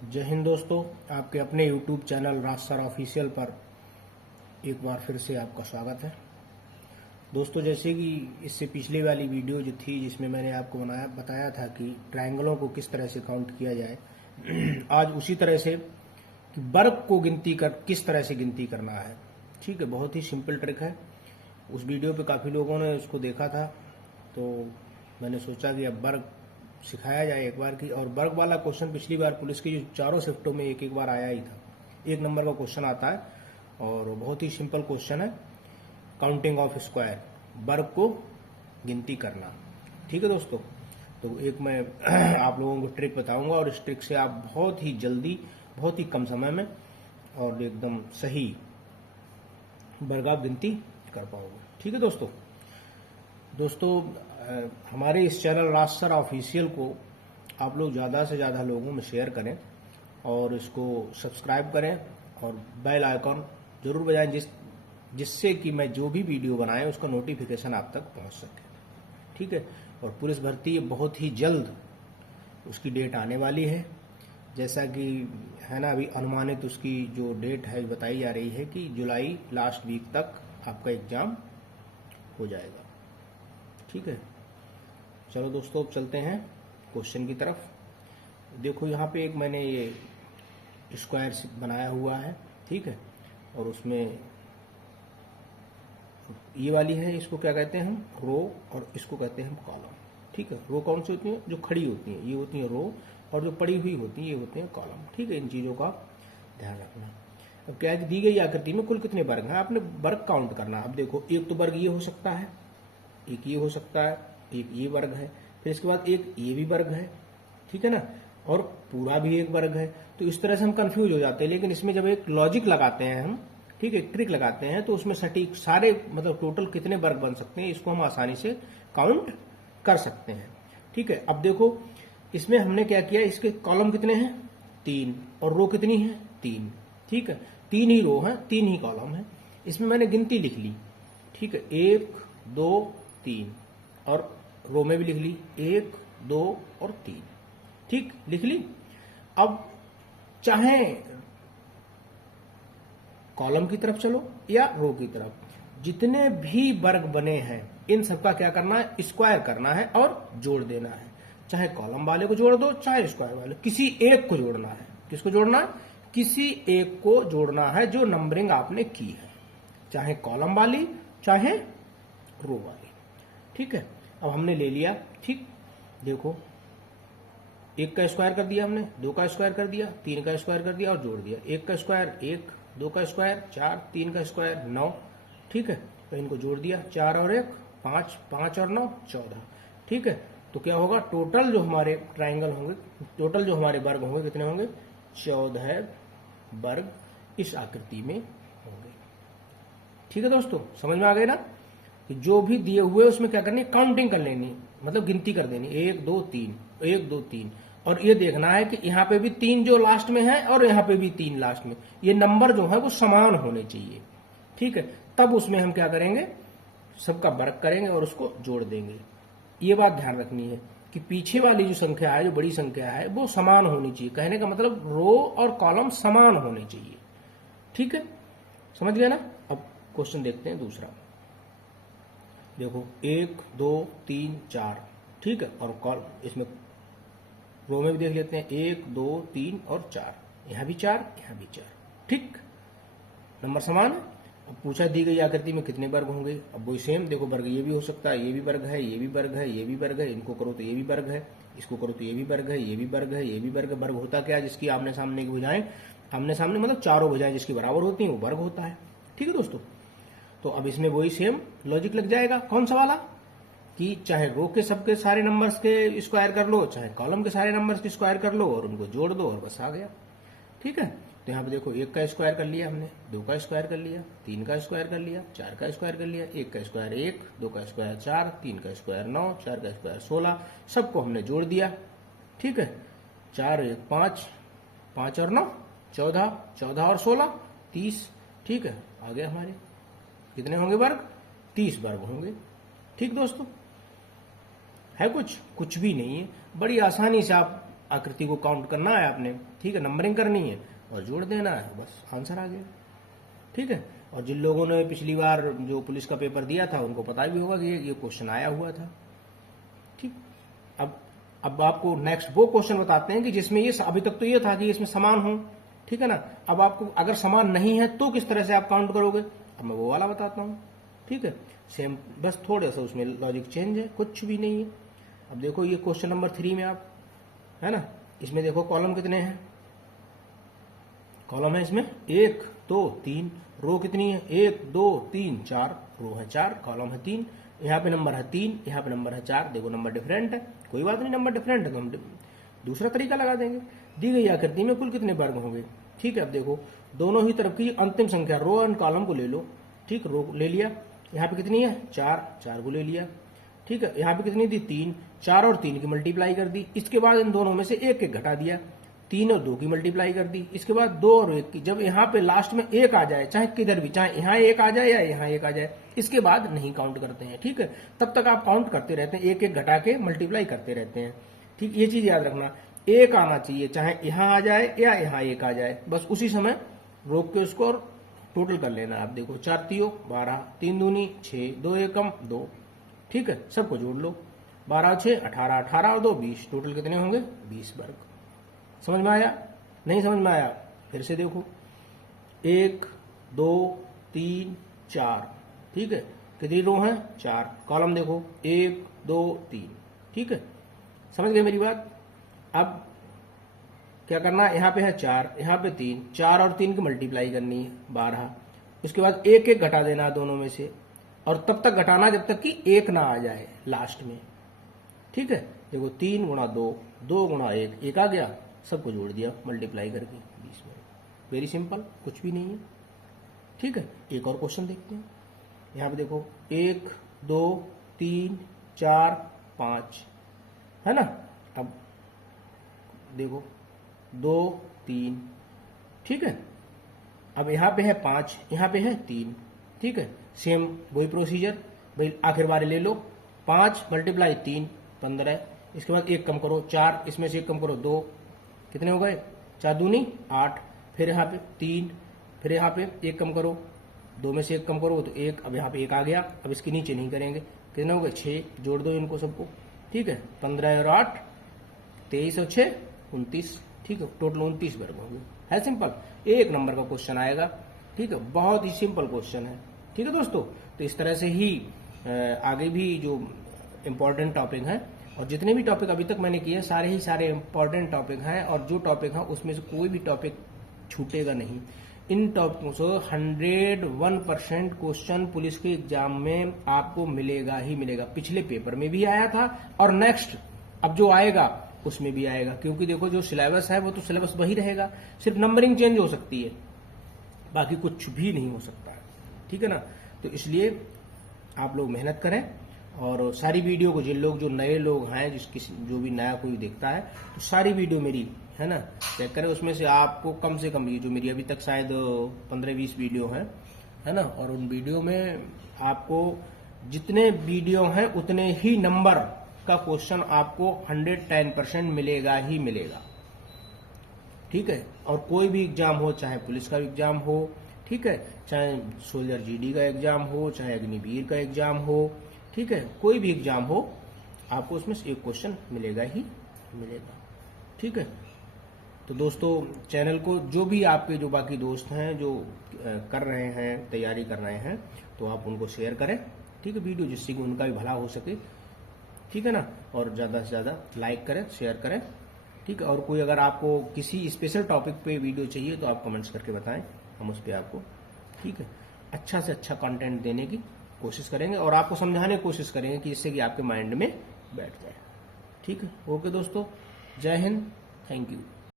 जय हिंद दोस्तों, आपके अपने YouTube चैनल राज सर ऑफिशियल पर एक बार फिर से आपका स्वागत है। दोस्तों, जैसे कि इससे पिछली वाली वीडियो जो थी जिसमें मैंने आपको बताया था कि ट्रायंगलों को किस तरह से काउंट किया जाए, आज उसी तरह से कि वर्ग को किस तरह से गिनती करना है। ठीक है, बहुत ही सिंपल ट्रिक है। उस वीडियो पे काफ़ी लोगों ने उसको देखा था, तो मैंने सोचा कि अब वर्ग सिखाया जाए एक बार की। और वर्ग वाला क्वेश्चन पिछली बार पुलिस की जो चारों शिफ्टों में एक बार आया ही था। 1 नंबर का क्वेश्चन आता है और बहुत ही सिंपल क्वेश्चन है, काउंटिंग ऑफ स्क्वायर, वर्ग को गिनती करना। ठीक है दोस्तों, तो एक मैं आप लोगों को ट्रिक बताऊंगा और इस ट्रिक से आप बहुत ही जल्दी, बहुत ही कम समय में और एकदम सही वर्ग आप गिनती कर पाओगे। ठीक है दोस्तों, हमारे इस चैनल राज सर ऑफिशियल को आप लोग ज़्यादा से ज़्यादा लोगों में शेयर करें और इसको सब्सक्राइब करें और बेल आइकॉन जरूर बजाएं, जिससे कि मैं जो भी वीडियो बनाए उसका नोटिफिकेशन आप तक पहुंच सके। ठीक है, और पुलिस भर्ती बहुत ही जल्द उसकी डेट आने वाली है, जैसा कि है ना। अभी अनुमानित उसकी जो डेट है बताई जा रही है कि जुलाई लास्ट वीक तक आपका एग्जाम हो जाएगा। ठीक है, चलो दोस्तों, अब चलते हैं क्वेश्चन की तरफ। देखो, यहाँ पे एक मैंने ये स्क्वायर बनाया हुआ है। ठीक है, और उसमें ये वाली है, इसको क्या कहते हैं हम, रो, और इसको कहते हैं हम कॉलम। ठीक है, रो कौन सी होती है, जो खड़ी होती है, ये होती है रो, और जो पड़ी हुई होती है ये होते हैं कॉलम। ठीक है, इन चीज़ों का ध्यान रखना। अब क्या है, दी गई आकृति में कुल कितने वर्ग हैं, आपने वर्ग काउंट करना। अब देखो, एक तो वर्ग ये हो सकता है, एक ये हो सकता है, एक ये वर्ग है, फिर इसके बाद एक ये भी वर्ग है। ठीक है ना, और पूरा भी एक वर्ग है। तो इस तरह से हम कंफ्यूज हो जाते हैं, लेकिन इसमें जब एक लॉजिक लगाते हैं हम, ठीक है, ट्रिक लगाते हैं, तो उसमें सटीक सारे मतलब टोटल कितने वर्ग बन सकते हैं इसको हम आसानी से काउंट कर सकते हैं। ठीक है, अब देखो, इसमें हमने क्या किया, इसके कॉलम कितने हैं, 3, और रो कितनी है, 3। ठीक है, 3 ही रो है, 3 ही कॉलम है। इसमें मैंने गिनती लिख ली। ठीक है, 1 2 3, और रो में भी लिख ली 1 2 और 3। ठीक, लिख ली। अब चाहे कॉलम की तरफ चलो या रो की तरफ, जितने भी वर्ग बने हैं इन सबका क्या करना है, स्क्वायर करना है और जोड़ देना है। चाहे कॉलम वाले को जोड़ दो, चाहे स्क्वायर वाले, किसी एक को जोड़ना है। किसको जोड़ना है, किसी एक को जोड़ना है जो नंबरिंग आपने की है, चाहे कॉलम वाली चाहे रो वाली। ठीक है, अब हमने ले लिया। ठीक, देखो, 1 का स्क्वायर कर दिया हमने, 2 का स्क्वायर कर दिया, 3 का स्क्वायर कर दिया और जोड़ दिया। 1 का स्क्वायर 1, 2 का स्क्वायर 4, 3 का स्क्वायर 9। ठीक है, तो इनको जोड़ दिया, 4 और 1 5, 5 और 9 14। ठीक है, तो क्या होगा, टोटल जो हमारे ट्राइंगल होंगे, टोटल जो हमारे वर्ग होंगे कितने होंगे, 14 वर्ग इस आकृति में होंगे। ठीक है दोस्तों, समझ में आ गए ना कि जो भी दिए हुए उसमें क्या करनी, काउंटिंग कर लेनी, मतलब गिनती कर देनी, 1 2 3, 1 2 3। और ये देखना है कि यहाँ पे भी 3 जो लास्ट में है और यहाँ पे भी 3 लास्ट में, ये नंबर जो है वो समान होने चाहिए। ठीक है, तब उसमें हम क्या करेंगे, सबका वर्ग करेंगे और उसको जोड़ देंगे। ये बात ध्यान रखनी है कि पीछे वाली जो संख्या है, जो बड़ी संख्या है, वो समान होनी चाहिए। कहने का मतलब रो और कॉलम समान होने चाहिए। ठीक है, समझ गया ना। अब क्वेश्चन देखते हैं दूसरा। देखो, 1 2 3 4। ठीक है, और कॉलम इसमें रो में भी देख लेते हैं, 1 2 3 और 4, यहां भी 4, यहां भी 4। ठीक, नंबर समान है। अब पूछा दी गई आकृति में कितने वर्ग होंगे, अब वही सेम। देखो, वर्ग ये भी हो सकता है, ये भी वर्ग है, ये भी वर्ग है, ये भी वर्ग है, इनको करो तो ये भी वर्ग है, इसको करो तो ये भी वर्ग है, ये भी वर्ग है, ये भी वर्ग है। वर्ग होता क्या है, जिसकी आमने सामने की भुजाएं, आमने सामने मतलब चारों भुजाएं जिसकी बराबर होती हैं वो वर्ग होता है। ठीक है दोस्तों, तो अब इसमें वही सेम लॉजिक लग जाएगा। कौन सा वाला, कि चाहे रो के सबके सारे नंबर्स के स्क्वायर कर लो, चाहे कॉलम के सारे नंबर्स के स्क्वायर कर लो और उनको जोड़ दो और बस आ गया। ठीक है, तो यहाँ पे देखो, 1 का स्क्वायर कर लिया हमने, 2 का स्क्वायर कर लिया, 3 का स्क्वायर कर लिया, 4 का स्क्वायर कर लिया, 1 का स्क्वायर 1, 2 का स्क्वायर 4, 3 का स्क्वायर 9, 4 का स्क्वायर 16, सबको हमने जोड़ दिया। ठीक है, 4 1 5, 5 और 9 14, 14 और 16 30। ठीक है, आ गया हमारे कितने होंगे वर्ग, 30 वर्ग होंगे। ठीक दोस्तों, है कुछ भी नहीं है, बड़ी आसानी से आप आकृति को काउंट करना है आपने, ठीक है, नंबरिंग करनी है और जोड़ देना है, बस आंसर आ गया, ठीक है। और जिन लोगों ने पिछली बार जो पुलिस का पेपर दिया था उनको पता भी होगा कि ये क्वेश्चन आया हुआ था, ठीक। अब आपको नेक्स्ट वो क्वेश्चन बताते हैं कि जिसमें ये, अभी तक तो ये था कि इसमें समान हो, ठीक है ना। अब आपको अगर समान नहीं है तो किस तरह से आप काउंट करोगे, अब मैं वो वाला बताता हूँ, ठीक है। सेम, बस थोड़ा सा उसमें लॉजिक चेंज है, कुछ भी नहीं है। अब देखो ये क्वेश्चन नंबर 3 में आप, है ना, इसमें देखो कॉलम कितने हैं, कॉलम है इसमें 1 2 3, रो कितनी है 1 2 3 4, रो है 4, कॉलम है 3, यहाँ पे नंबर है 3, यहाँ पे नंबर है 4, देखो नंबर डिफरेंट है, कोई बात नहीं, नंबर डिफरेंट है तो हम दूसरा तरीका लगा देंगे। दी गई आकृति में कुल कितने वर्ग होंगे, ठीक है। अब देखो दोनों ही तरफ की अंतिम संख्या रो और कॉलम को ले लो, ठीक, रो ले लिया, यहाँ पे कितनी है 4, 4 को ले लिया, ठीक है। यहाँ पे कितनी थी 3, 4 और 3 की मल्टीप्लाई कर दी, इसके बाद इन दोनों में से एक एक घटा दिया, 3 और 2 की मल्टीप्लाई कर दी, इसके बाद 2 और 1 की, जब यहाँ पे लास्ट में 1 आ जाए, चाहे किधर भी, चाहे यहाँ 1 आ जाए या यहाँ 1 आ जाए, इसके बाद नहीं काउंट करते हैं, ठीक है। तब तक आप काउंट करते रहते हैं, एक एक घटा के मल्टीप्लाई करते रहते हैं, ठीक। ये चीज याद रखना, 1 आना चाहिए, चाहे यहाँ आ जाए या यहाँ 1 आ जाए, बस उसी समय रोक के उसको और टोटल कर लेना। आप देखो 4 3 12, 3 दूनी 6, 2 एकम 2, ठीक है, सबको जोड़ लो, 12 6 18, 18 और 2 20, टोटल कितने होंगे 20 वर्ग। समझ में आया, नहीं समझ में आया, फिर से देखो 1 2 3 4, ठीक है, कितनी रो है 4, कॉलम देखो 1 2 3, ठीक है, समझ गए मेरी बात। अब क्या करना है, यहाँ पे है 4, यहाँ पे 3, 4 और 3 की मल्टीप्लाई करनी है 12, उसके बाद एक एक घटा देना दोनों में से, और तब तक घटाना जब तक कि 1 ना आ जाए लास्ट में, ठीक है। देखो 3 गुणा 2, 2 गुणा 1, 1 आ गया, सबको जोड़ दिया मल्टीप्लाई करके 20 में, वेरी सिंपल, कुछ भी नहीं है, ठीक है। एक और क्वेश्चन देखते हैं, यहाँ पे देखो 1 2 3 4 5, है ना। अब देखो 2 3, ठीक है, अब यहाँ पे है 5, यहाँ पे है 3, ठीक है, सेम वही प्रोसीजर, भाई आखिर बार ले लो, 5 मल्टीप्लाई 3 15, इसके बाद 1 कम करो 4, इसमें से 1 कम करो 2, कितने हो गए 4 दूनी 8, फिर यहाँ पे 3, फिर यहाँ पे 1 कम करो, 2 में से 1 कम करो तो 1, अब यहाँ पे 1 आ गया, अब इसके नीचे नहीं करेंगे, कितने हो गए 6, जोड़ दो इनको सबको, ठीक है, 15 और 8 23 और 6 29, ठीक है, टोटल 29 वर्ग होंगे, है सिंपल, एक नंबर का क्वेश्चन आएगा, ठीक है, बहुत ही सिंपल क्वेश्चन है, ठीक है दोस्तों। तो इस तरह से ही आगे भी जो इम्पोर्टेंट टॉपिक हैं, और जितने भी टॉपिक अभी तक मैंने किए सारे ही सारे इम्पोर्टेंट टॉपिक हैं, और जो टॉपिक है उसमें से कोई भी टॉपिक छूटेगा नहीं। इन टॉपिकों से 101% क्वेश्चन पुलिस के एग्जाम में आपको मिलेगा ही मिलेगा, पिछले पेपर में भी आया था और नेक्स्ट अब जो आएगा उसमें भी आएगा, क्योंकि देखो जो सिलेबस है वो तो सिलेबस वही रहेगा, सिर्फ नंबरिंग चेंज हो सकती है, बाकी कुछ भी नहीं हो सकता है, ठीक है ना। तो इसलिए आप लोग मेहनत करें, और सारी वीडियो को, जिन लोग जो नए लोग हैं, जो भी नया कोई देखता है तो सारी वीडियो मेरी, है ना, चेक करें, उसमें से आपको कम से कम, ये जो मेरी अभी तक शायद 15-20 वीडियो हैं, है ना, और उन वीडियो में आपको जितने वीडियो हैं उतने ही नंबर का क्वेश्चन आपको 110% मिलेगा ही मिलेगा, ठीक है। और कोई भी एग्जाम हो, चाहे पुलिस का एग्जाम हो, ठीक है, चाहे सोल्जर जीडी का एग्जाम हो, चाहे अग्निवीर का एग्जाम हो, ठीक है, कोई भी एग्जाम हो, आपको उसमें से एक क्वेश्चन मिलेगा ही मिलेगा, ठीक है। तो दोस्तों चैनल को, जो भी आपके जो बाकी दोस्त हैं जो कर रहे हैं, तैयारी कर रहे हैं, तो आप उनको शेयर करें, ठीक है, वीडियो, जिससे कि उनका भी भला हो सके, ठीक है ना, और ज़्यादा से ज़्यादा लाइक करें, शेयर करें, ठीक है। और कोई अगर आपको किसी स्पेशल टॉपिक पे वीडियो चाहिए तो आप कमेंट्स करके बताएं, हम उस पर आपको, ठीक है, अच्छा से अच्छा कंटेंट देने की कोशिश करेंगे, और आपको समझाने की कोशिश करेंगे कि इससे कि आपके माइंड में बैठ जाए, ठीक है। ओके दोस्तों, जय हिंद, थैंक यू।